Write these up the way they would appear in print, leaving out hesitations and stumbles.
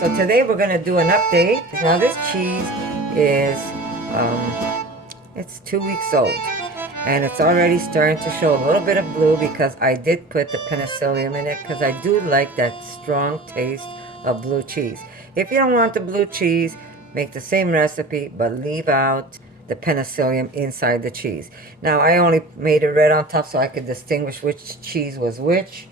So today we're going to do an update. Now this cheese is, it's 2 weeks old. And it's already starting to show a little bit of blue because I did put the penicillium in it because I do like that strong taste of blue cheese. If you don't want the blue cheese, make the same recipe but leave out the penicillium inside the cheese. Now I only made it red on top so I could distinguish which cheese was which.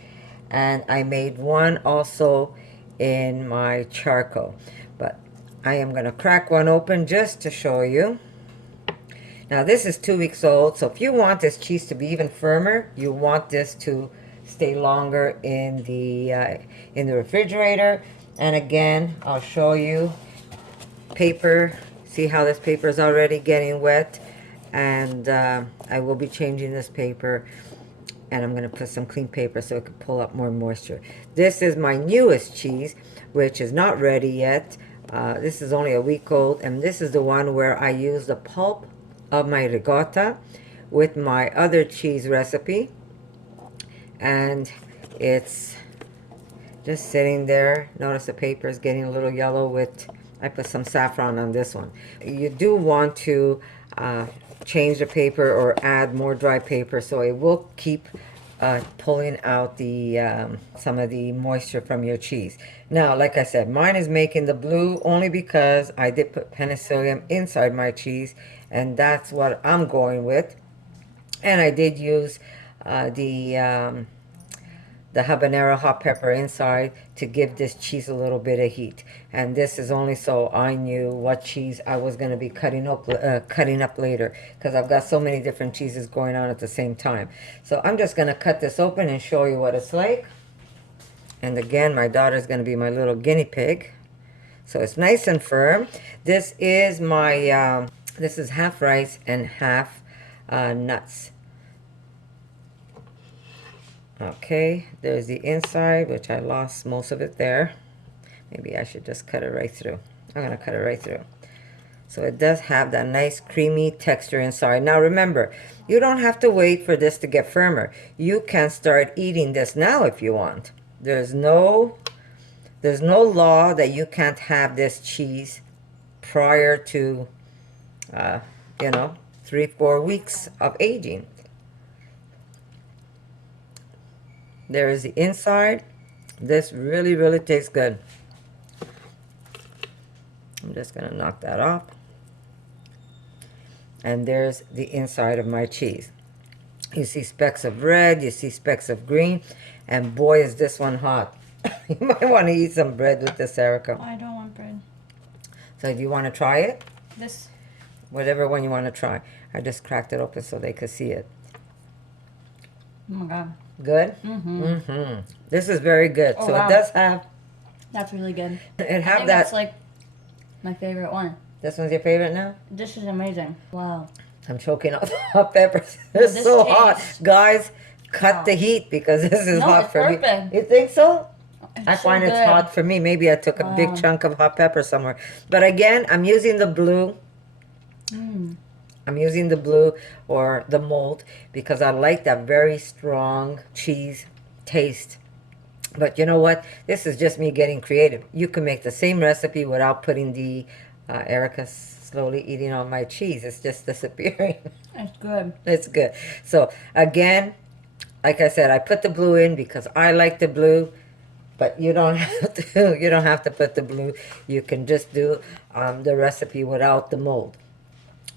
And I made one also in my charcoal. But I am going to crack one open just to show you. Now this is 2 weeks old, so if you want this cheese to be even firmer, you want this to stay longer in the refrigerator. And again, I'll show you paper. See how this paper is already getting wet, and I will be changing this paper, and I'm going to put some clean paper so it can pull up more moisture. This is my newest cheese, which is not ready yet. This is only a week old, and this is the one where I use the pulp of my ricotta with my other cheese recipe, and it's just sitting there. Notice the paper is getting a little yellow with, I put some saffron on this one. You do want to change the paper or add more dry paper so it will keep pulling out the some of the moisture from your cheese. Now, like I said, mine is making the blue only because I did put penicillium inside my cheese, and that's what I'm going with. And I did use the habanero hot pepper inside to give this cheese a little bit of heat. And this is only so I knew what cheese I was going to be cutting up later, because I've got so many different cheeses going on at the same time. So I'm just going to cut this open and show you what it's like. And again, my daughter's going to be my little guinea pig. So it's nice and firm. This is my this is half rice and half nuts. Okay, there's the inside, which I lost most of it there. Maybe I should just cut it right through. I'm going to cut it right through. So it does have that nice creamy texture inside. Now remember, you don't have to wait for this to get firmer. You can start eating this now if you want. There's no law that you can't have this cheese prior to, 3-4 weeks of aging. There is the inside. This really, really tastes good. I'm just going to knock that off. And there's the inside of my cheese. You see specks of red, you see specks of green, and boy is this one hot. You might want to eat some bread with this, Erica. I don't want bread. So do you want to try it? This? Whatever one you want to try. I just cracked it open so they could see it. Oh my God. Good? Mm-hmm. Mm-hmm. This is very good. Oh, so wow. It does have... That's really good. It have that... That's like my favorite one. This one's your favorite now? This is amazing. Wow. I'm choking off the hot peppers. It's This so tastes... hot. Guys, cut the heat because this is hot for perfect. me. You think so? It's I find so it's good. hot for me. Maybe I took a big chunk of hot pepper somewhere. But again, I'm using the blue. I'm using the blue or the mold because I like that very strong cheese taste. But you know what? This is just me getting creative. You can make the same recipe without putting the Erica's slowly eating all my cheese. It's just disappearing. It's good. It's good. So again, like I said, I put the blue in because I like the blue. But you don't have to. You don't have to put the blue. You can just do the recipe without the mold,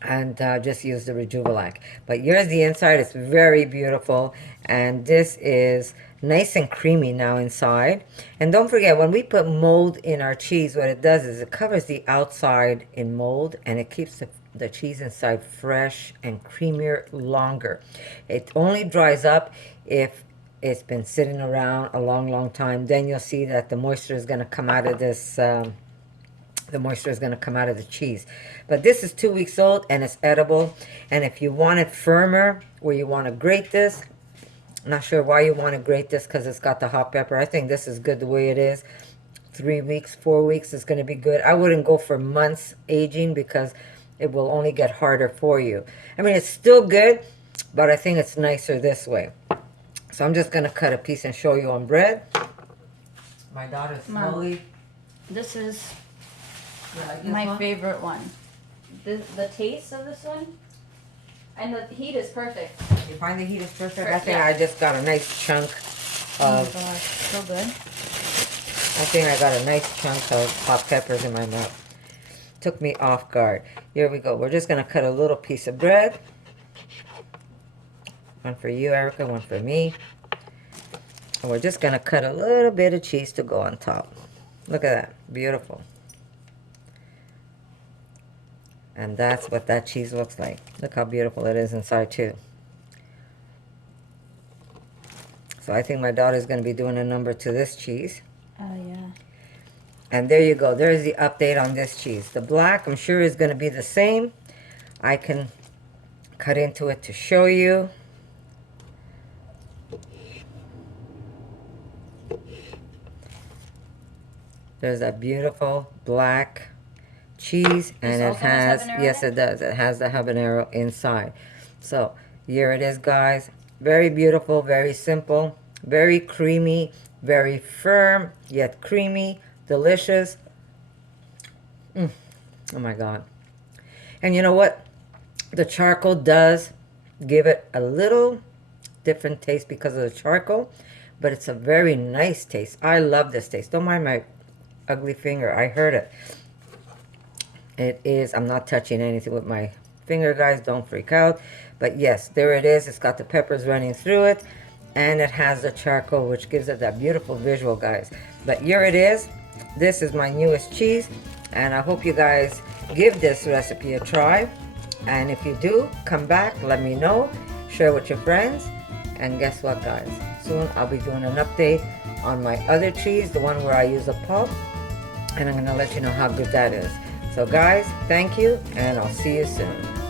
and just use the Rejuvenac. But here's the inside. It's very beautiful, and this is nice and creamy now inside. And don't forget, when we put mold in our cheese, what it does is it covers the outside in mold, and it keeps the cheese inside fresh and creamier longer. It only dries up if it's been sitting around a long time. Then you'll see that the moisture is going to come out of this. The moisture is going to come out of the cheese. But this is 2 weeks old and it's edible. And if you want it firmer, or you want to grate this, I'm not sure why you want to grate this because it's got the hot pepper. I think this is good the way it is. 3 weeks, 4 weeks is going to be good. I wouldn't go for months aging because it will only get harder for you. I mean, it's still good, but I think it's nicer this way. So I'm just going to cut a piece and show you on bread. My daughter's slowly This is You like this my one? favorite one. The taste of this one, and the heat is perfect. You find the heat is perfect? Per- I think yeah. I just got a nice chunk Oh my of, gosh, so good. I think I got a nice chunk of hot peppers in my mouth. Took me off guard. Here we go. We're just gonna cut a little piece of bread. One for you, Erica, one for me. And we're just gonna cut a little bit of cheese to go on top. Look at that, beautiful. And that's what that cheese looks like. Look how beautiful it is inside too. So I think my daughter's gonna be doing a number to this cheese. Oh yeah. And there you go. There's the update on this cheese. The black, I'm sure, is going to be the same. I can cut into it to show you. There's that beautiful black cheese. And This it also has has, habanero yes, in it does. It has the habanero inside. So here it is, guys. Very beautiful, very simple, very creamy, very firm, yet creamy. Delicious. Oh my God. And you know what? The charcoal does give it a little different taste because of the charcoal, but it's a very nice taste. I love this taste. Don't mind my ugly finger. I heard it. It is, I'm not touching anything with my finger, guys. Don't freak out. But yes, there it is. It's got the peppers running through it, and it has the charcoal, which gives it that beautiful visual, guys. But here it is. This is my newest cheese, and I hope you guys give this recipe a try. And if you do, come back, let me know, share with your friends. And guess what, guys? Soon I'll be doing an update on my other cheese, the one where I use a pulp, and I'm going to let you know how good that is. So guys, thank you, and I'll see you soon.